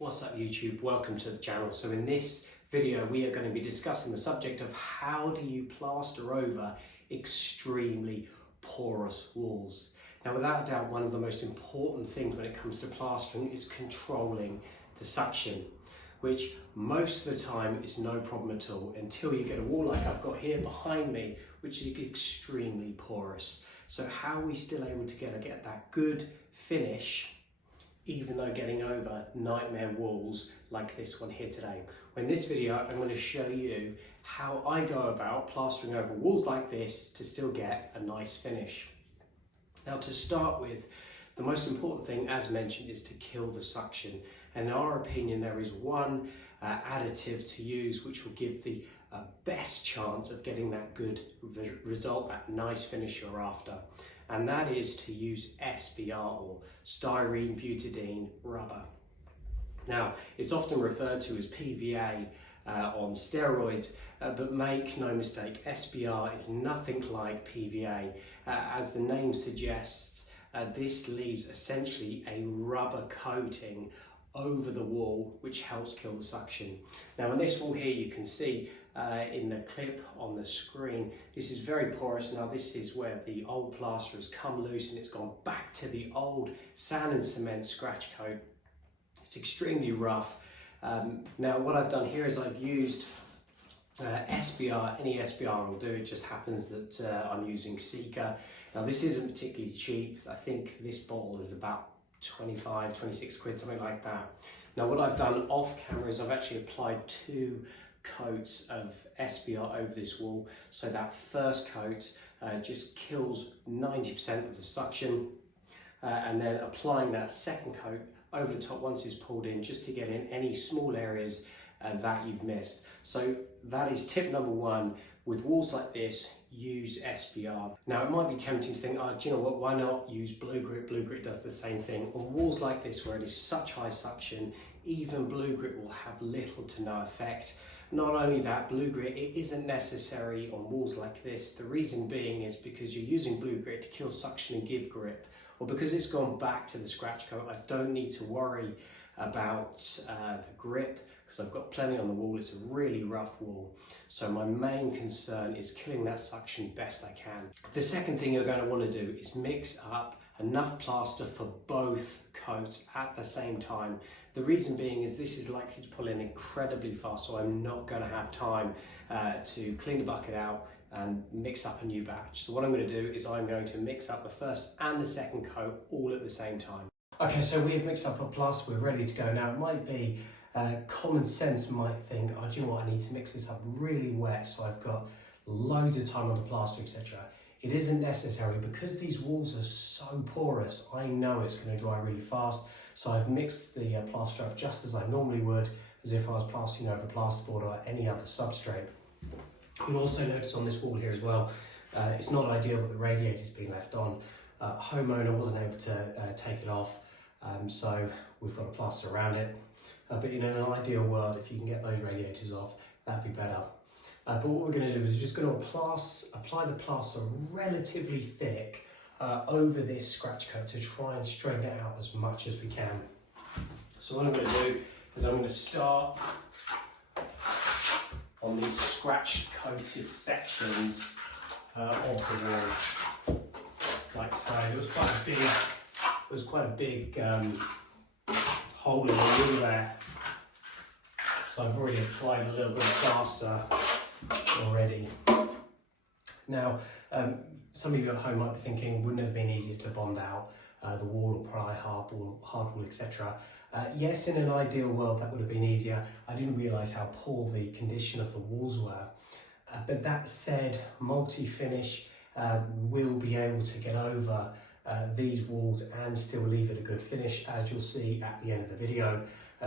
What's up YouTube? Welcome to the channel. So in this video we are going to be discussing the subject of how do you plaster over extremely porous walls. Now without a doubt one of the most important things when it comes to plastering is controlling the suction, which most of the time is no problem at all until you get a wall like I've got here behind me, which is extremely porous. So how are we still able to get that good finish even though getting over nightmare walls like this one here today? Well, in this video I'm going to show you how I go about plastering over walls like this to still get a nice finish. Now to start with, the most important thing, as mentioned, is to kill the suction. And in our opinion there is one additive to use which will give the best chance of getting that good result, that nice finish you're after. And that is to use SBR, or styrene butadiene rubber. Now it's often referred to as PVA on steroids, but make no mistake, SBR is nothing like PVA. As the name suggests, this leaves essentially a rubber coating over the wall which helps kill the suction. Now on this wall here you can see in the clip on the screen, this is very porous. Now this is where the old plaster has come loose and it's gone back to the old sand and cement scratch coat. It's extremely rough. Now what I've done here is I've used SBR, any SBR will do. It just happens that I'm using Sika. Now this isn't particularly cheap. I think this bottle is about 25, 26 quid, something like that. Now what I've done off camera is I've actually applied 2 coats of SBR over this wall. So that first coat just kills 90% of the suction, and then applying that second coat over the top once it's pulled in, just to get in any small areas that you've missed. So that is tip number 1. With walls like this, use SBR. Now it might be tempting to think, oh, do you know what, why not use Blue Grit? Blue Grit does the same thing. On walls like this where it is such high suction, even Blue Grit will have little to no effect. Not only that, Blue Grit, it isn't necessary on walls like this. The reason being is because you're using Blue Grit to kill suction and give grip, or because it's gone back to the scratch coat. I don't need to worry about the grip because I've got plenty on the wall. It's a really rough wall. So my main concern is killing that suction best I can. The second thing you're going to want to do is mix up enough plaster for both coats at the same time. The reason being is this is likely to pull in incredibly fast, so I'm not going to have time to clean the bucket out and mix up a new batch. So what I'm going to do is I'm going to mix up the first and the second coat all at the same time. Okay, so we've mixed up our plaster, we're ready to go. Now it might be common sense might think, oh, do you know what, I need to mix this up really wet so I've got loads of time on the plaster, etc. It isn't necessary because these walls are so porous. I know it's going to dry really fast, so I've mixed the plaster up just as I normally would, as if I was plastering over plasterboard or any other substrate. You'll also notice on this wall here as well, it's not ideal but the radiator's been left on. Homeowner wasn't able to take it off, so we've got a plaster around it. But in an ideal world, if you can get those radiators off, that'd be better. But what we're going to do is just going to apply the plaster relatively thick over this scratch coat to try and straighten it out as much as we can. So what I'm going to do is I'm going to start on these scratch coated sections of the wall, like so. It was quite a big hole in the wall there. So I've already applied a little bit of plaster already. Now, some of you at home might be thinking, wouldn't it have been easier to bond out the wall or pry hard wall, etc. Yes, in an ideal world that would have been easier. I didn't realise how poor the condition of the walls were. But that said, multi-finish will be able to get over these walls and still leave it a good finish, as you'll see at the end of the video.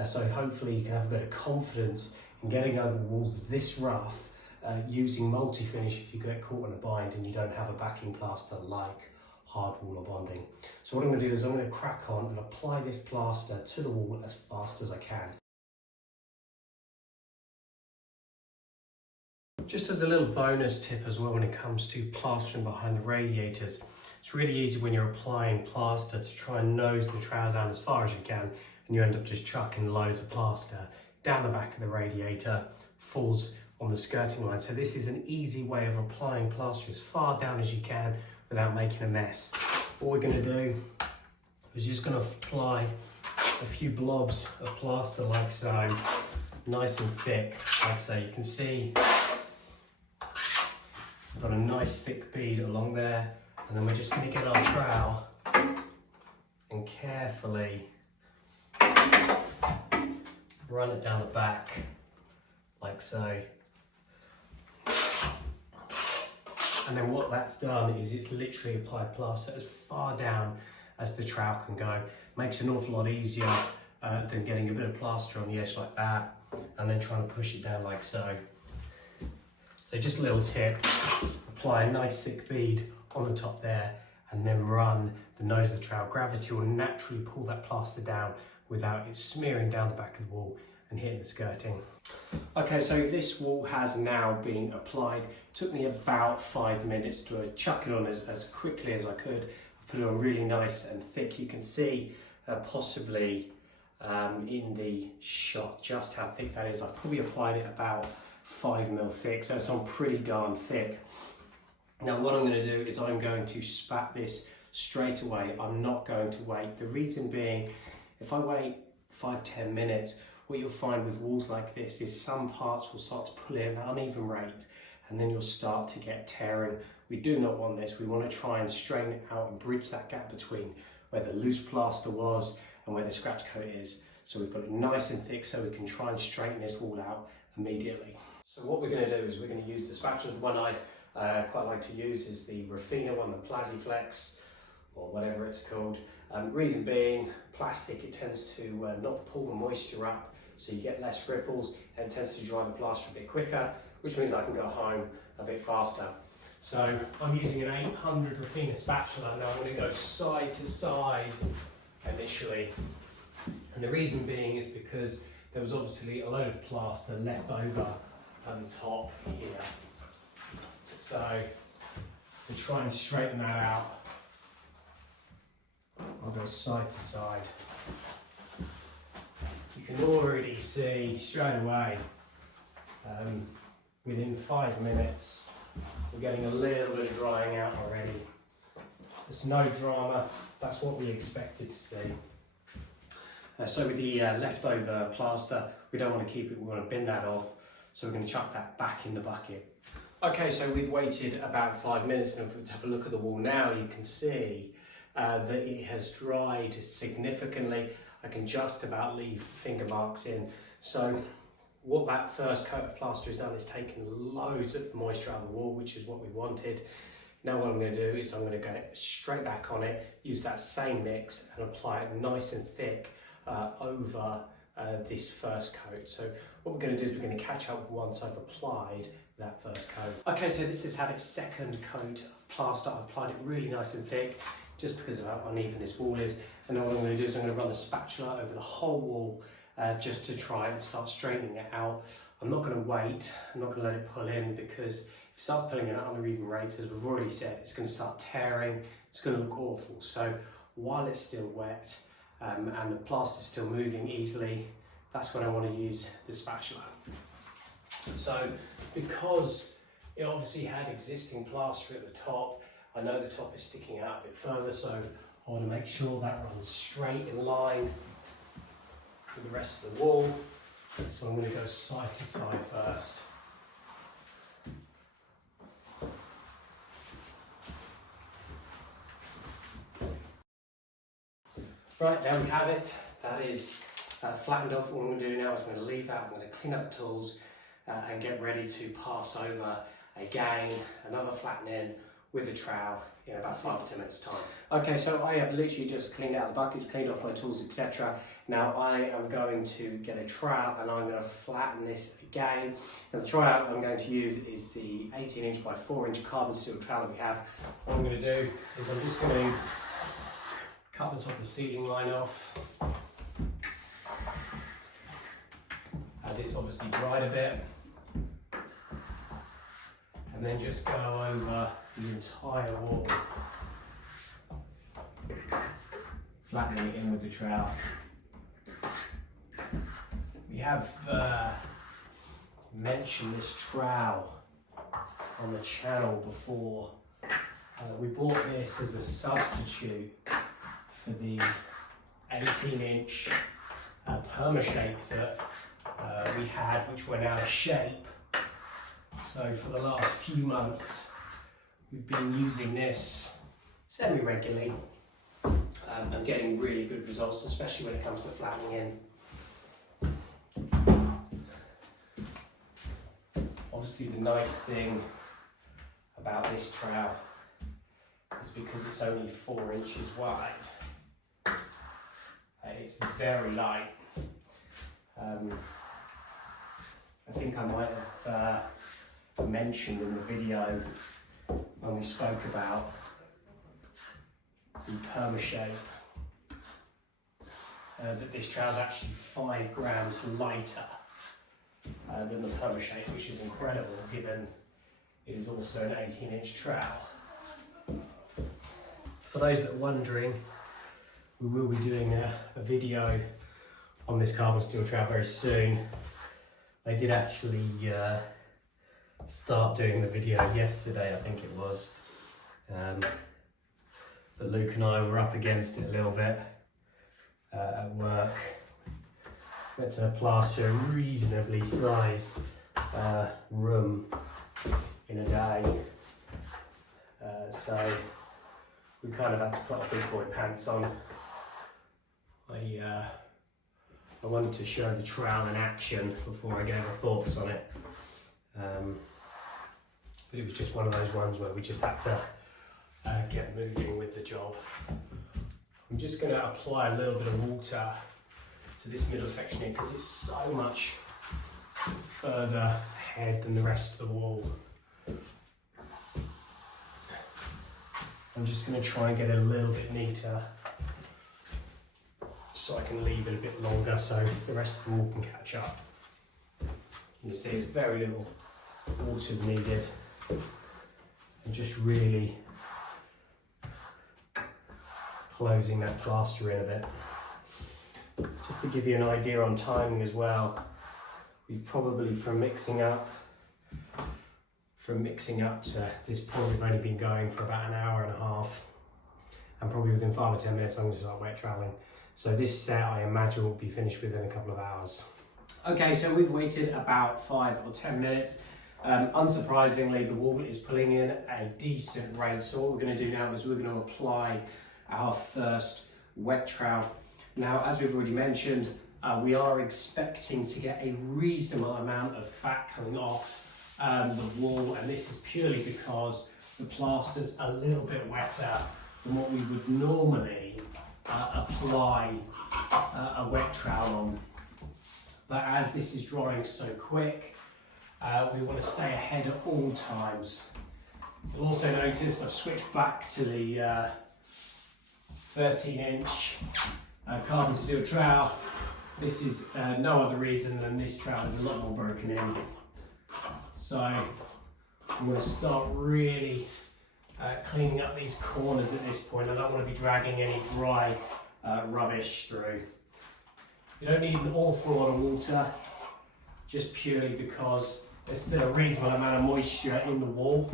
So hopefully you can have a bit of confidence in getting over walls this rough using multi-finish if you get caught in a bind and you don't have a backing plaster like hard wall or bonding. So what I'm going to do is I'm going to crack on and apply this plaster to the wall as fast as I can. Just as a little bonus tip as well when it comes to plastering behind the radiators, it's really easy when you're applying plaster to try and nose the trowel down as far as you can and you end up just chucking loads of plaster down the back of the radiator, falls on the skirting line. So this is an easy way of applying plaster as far down as you can without making a mess. What we're going to do is just going to apply a few blobs of plaster like so, nice and thick, like so. You can see I've got a nice thick bead along there, and then we're just going to get our trowel and carefully run it down the back like so. And then what that's done is it's literally applied plaster as far down as the trowel can go. Makes it an awful lot easier than getting a bit of plaster on the edge like that and then trying to push it down like so. So just a little tip, apply a nice thick bead on the top there and then run the nose of the trowel. Gravity will naturally pull that plaster down without it smearing down the back of the wall and hitting the skirting. Okay, so this wall has now been applied. It took me about 5 minutes to chuck it on as quickly as I could. I put it on really nice and thick. You can see possibly in the shot just how thick that is. I've probably applied it about 5mm thick, so it's on pretty darn thick. Now what I'm going to do is I'm going to spat this straight away. I'm not going to wait. The reason being, if I wait 5-10 minutes, what you'll find with walls like this is some parts will start to pull in at an uneven rate and then you'll start to get tearing. We do not want this. We want to try and straighten it out and bridge that gap between where the loose plaster was and where the scratch coat is. So we've got it nice and thick so we can try and straighten this wall out immediately. So what we're going to do is we're going to use the spatula. The one I quite like to use is the Refina one, the Plasiflex, or whatever it's called. Reason being, plastic, it tends to not pull the moisture up, so you get less ripples, and it tends to dry the plaster a bit quicker, which means I can go home a bit faster. So I'm using an 800 Refina spatula. Now I'm going to go side to side initially, and the reason being is because there was obviously a load of plaster left over at the top here. So to try and straighten that out, I'll go side to side. You can already see straight away, within 5 minutes, we're getting a little bit of drying out already. There's no drama, that's what we expected to see. So with the leftover plaster, we don't want to keep it, we want to bin that off, so we're going to chuck that back in the bucket. Okay, so we've waited about 5 minutes, and if we have a look at the wall now, you can see that it has dried significantly. I can just about leave finger marks in. So what that first coat of plaster has done is taken loads of moisture out of the wall, which is what we wanted. Now what I'm going to do is I'm going to go straight back on it, use that same mix and apply it nice and thick over this first coat. So what we're going to do is we're going to catch up once I've applied that first coat. Okay, so this has had its second coat of plaster. I've applied it really nice and thick just because of how uneven this wall is. And then what I'm going to do is I'm going to run the spatula over the whole wall just to try and start straightening it out. I'm not going to wait, I'm not going to let it pull in, because if it starts pulling in at uneven rates, as we've already said, it's going to start tearing, it's going to look awful. So while it's still wet and the plaster's still moving easily, that's when I want to use the spatula. So because it obviously had existing plaster at the top, I know the top is sticking out a bit further, so I want to make sure that runs straight in line with the rest of the wall. So I'm going to go side to side first. Right, there we have it. That is flattened off. What I'm going to do now is I'm going to leave that, I'm going to clean up the tools and get ready to pass over again another flattening with a trowel in about 5 or 10 minutes time. Okay, so I have literally just cleaned out the buckets, cleaned off my tools, etc. Now I am going to get a trowel and I'm going to flatten this again. Now the trowel I'm going to use is the 18" by 4" carbon steel trowel that we have. What I'm going to do is I'm just going to cut the top of the ceiling line off, as it's obviously dried a bit, and then just go over the entire wall, flattening it in with the trowel. have mentioned this trowel on the channel before. We bought this as a substitute for the 18-inch perma-shape that we had, which went out of shape. So for the last few months, we've been using this semi-regularly and getting really good results, especially when it comes to flattening in. Obviously, the nice thing about this trowel is because it's only 4 inches wide. It's very light. I think I might have mentioned in the video when we spoke about the perma shape that this trowel is actually 5 grams lighter than the perma shape, which is incredible given it is also an 18-inch trowel. For those that are wondering, we will be doing a video on this carbon steel trowel very soon. I did actually start doing the video yesterday, I think it was. But Luke and I were up against it a little bit at work. Went to plaster a reasonably sized room in a day. So we kind of had to put our big boy pants on. I wanted to show the trowel in action before I gave my thoughts on it. But it was just one of those ones where we just had to get moving with the job. I'm just going to apply a little bit of water to this middle section here because it's so much further ahead than the rest of the wall. I'm just going to try and get it a little bit neater so I can leave it a bit longer so the rest of the wall can catch up. You see there's very little water is needed. And just really closing that plaster in a bit. Just to give you an idea on timing as well, we've probably from mixing up to this point we've only been going for about an hour and a half, and probably within 5 or 10 minutes I'm going to start wet troweling. So this set I imagine will be finished within a couple of hours. Okay, so we've waited about 5 or 10 minutes. Unsurprisingly, the wall is pulling in a decent rate. So what we're going to do now is we're going to apply our first wet trowel. Now, as we've already mentioned, we are expecting to get a reasonable amount of fat coming off the wall, and this is purely because the plaster's a little bit wetter than what we would normally apply a wet trowel on. But as this is drying so quick, we want to stay ahead at all times. You'll also notice I've switched back to the 13-inch carbon steel trowel. This is no other reason than this trowel is a lot more broken in. So I'm going to start really cleaning up these corners at this point. I don't want to be dragging any dry rubbish through. You don't need an awful lot of water, just purely because there's still a reasonable amount of moisture in the wall.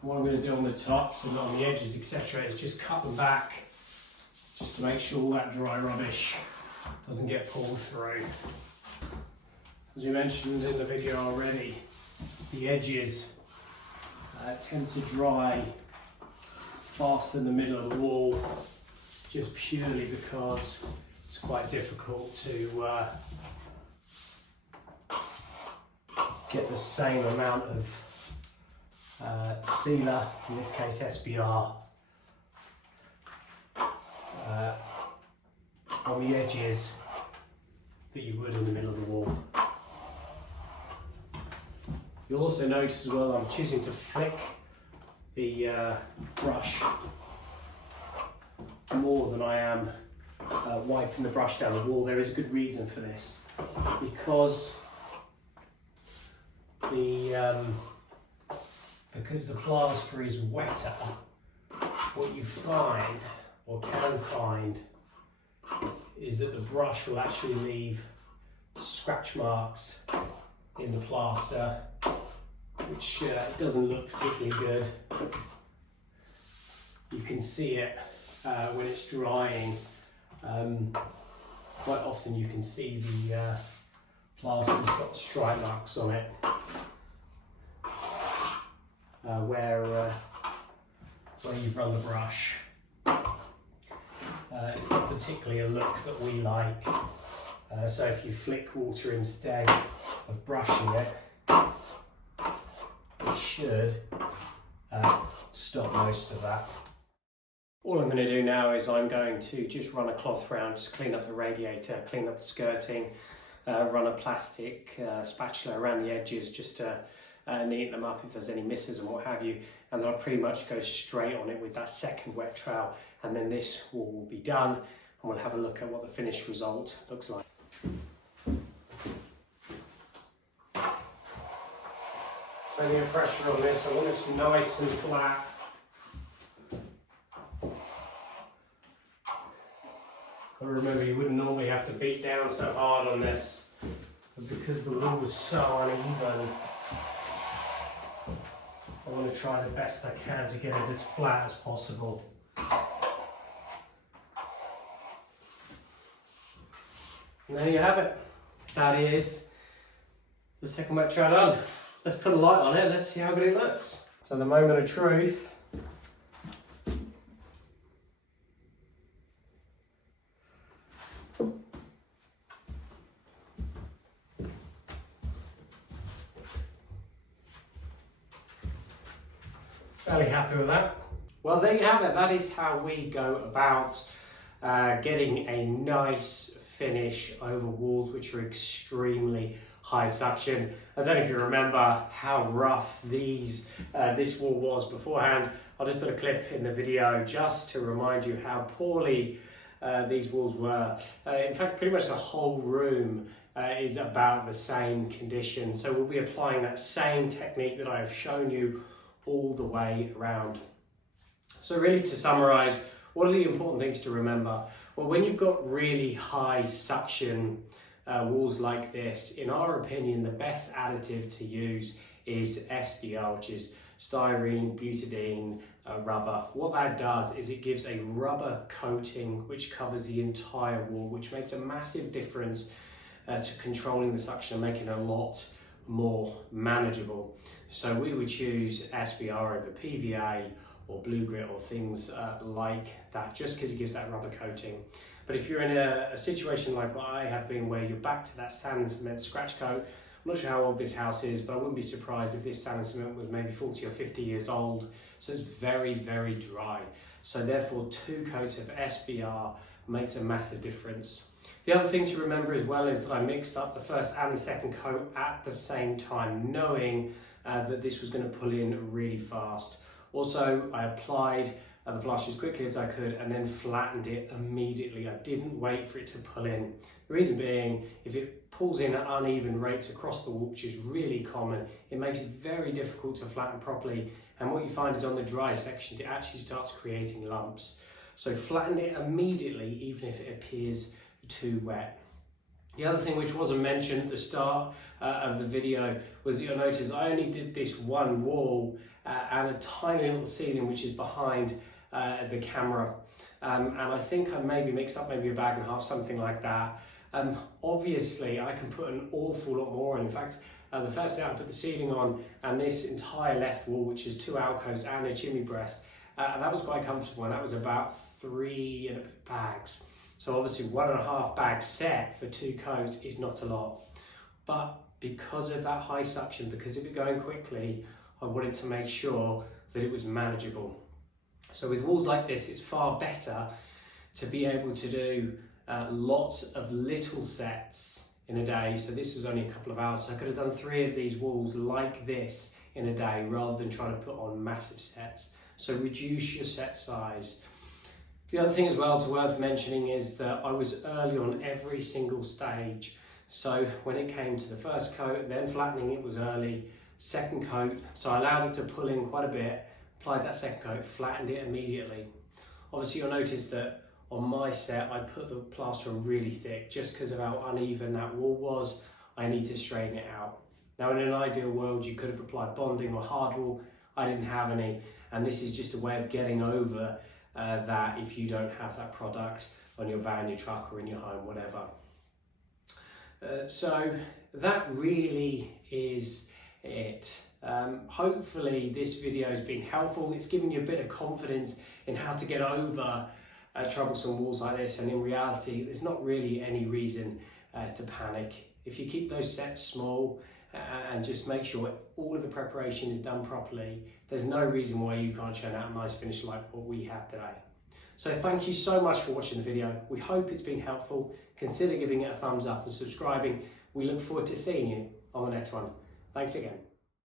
What I'm going to do on the tops and on the edges, etc., is just cut them back, just to make sure all that dry rubbish doesn't get pulled through. As we mentioned in the video already, the edges tend to dry faster in the middle of the wall, just purely because it's quite difficult to get the same amount of sealer, in this case SBR, on the edges that you would in the middle of the wall. You'll also notice as well I'm choosing to flick the brush more than I am wiping the brush down the wall. There is a good reason for this, because the plaster is wetter. What you find, or can find, is that the brush will actually leave scratch marks in the plaster, which doesn't look particularly good. You can see it when it's drying. Quite often you can see the plaster's got stripe marks on it where you've run the brush. It's not particularly a look that we like, so if you flick water instead of brushing it, it should stop most of that. All I'm going to do now is I'm going to just run a cloth round, just clean up the radiator, clean up the skirting, run a plastic spatula around the edges just to neaten them up if there's any misses and what have you, and then I'll pretty much go straight on it with that second wet trowel, and then this wall will be done and we'll have a look at what the finished result looks like. Plenty of pressure on this, I want it nice and flat. Got to remember, you wouldn't normally have to beat down so hard on this, but because the wall was so uneven, I want to try the best I can to get it as flat as possible. And there you have it. That is the second wet trowel done. Let's put a light on it, let's see how good it looks. So the moment of truth. Fairly happy with that. Well, there you have it. That is how we go about getting a nice finish over walls which are extremely high suction. I don't know if you remember how rough this wall was beforehand. I'll just put a clip in the video just to remind you how poorly these walls were. In fact, pretty much the whole room is about the same condition. So we'll be applying that same technique that I have shown you all the way around. So really, to summarize, what are the important things to remember? Well, when you've got really high suction walls like this, in our opinion, the best additive to use is SBR, which is styrene, butadiene, rubber. What that does is it gives a rubber coating which covers the entire wall, which makes a massive difference to controlling the suction and making it a lot more manageable. So we would choose SBR over PVA or blue grit or things like that, just because it gives that rubber coating. But if you're in a situation like what I have been, where you're back to that sand and cement scratch coat, I'm not sure how old this house is, but I wouldn't be surprised if this sand and cement was maybe 40 or 50 years old. So it's very, very dry. So therefore 2 coats of SBR makes a massive difference. The other thing to remember as well is that I mixed up the first and the second coat at the same time, knowing that this was going to pull in really fast. Also, I applied the plaster as quickly as I could and then flattened it immediately. I didn't wait for it to pull in. The reason being, if it pulls in at uneven rates across the wall, which is really common, it makes it very difficult to flatten properly. And what you find is on the dry sections, it actually starts creating lumps. So flatten it immediately, even if it appears too wet. The other thing which wasn't mentioned at the start of the video was that you'll notice I only did this one wall and a tiny little ceiling which is behind the camera. And I think I maybe mixed up maybe a bag and a half, something like that. Obviously I can put an awful lot more in. In fact, the first day I put the ceiling on and this entire left wall, which is 2 alcoves and a chimney breast, and that was quite comfortable, and that was about 3 and a bit bags. So obviously 1.5 bag set for 2 coats is not a lot. But because of that high suction, because of it going quickly, I wanted to make sure that it was manageable. So with walls like this, it's far better to be able to do lots of little sets in a day. So this is only a couple of hours. So I could have done 3 of these walls like this in a day rather than trying to put on massive sets. So reduce your set size. The other thing as well to worth mentioning is that I was early on every single stage. So when it came to the first coat, then flattening, it was early. Second coat, so I allowed it to pull in quite a bit, applied that second coat, flattened it immediately. Obviously you'll notice that on my set, I put the plaster on really thick just because of how uneven that wall was. I need to straighten it out. Now in an ideal world, you could have applied bonding or hardwall. I didn't have any, and this is just a way of getting over that if you don't have that product on your van, your truck, or in your home, whatever. So that really is it. Hopefully this video has been helpful. It's given you a bit of confidence in how to get over troublesome walls like this, and in reality there's not really any reason to panic. If you keep those sets small and just make sure all of the preparation is done properly, there's no reason why you can't churn out a nice finish like what we have today. So thank you so much for watching the video. We hope it's been helpful. Consider giving it a thumbs up and subscribing. We look forward to seeing you on the next one. Thanks again.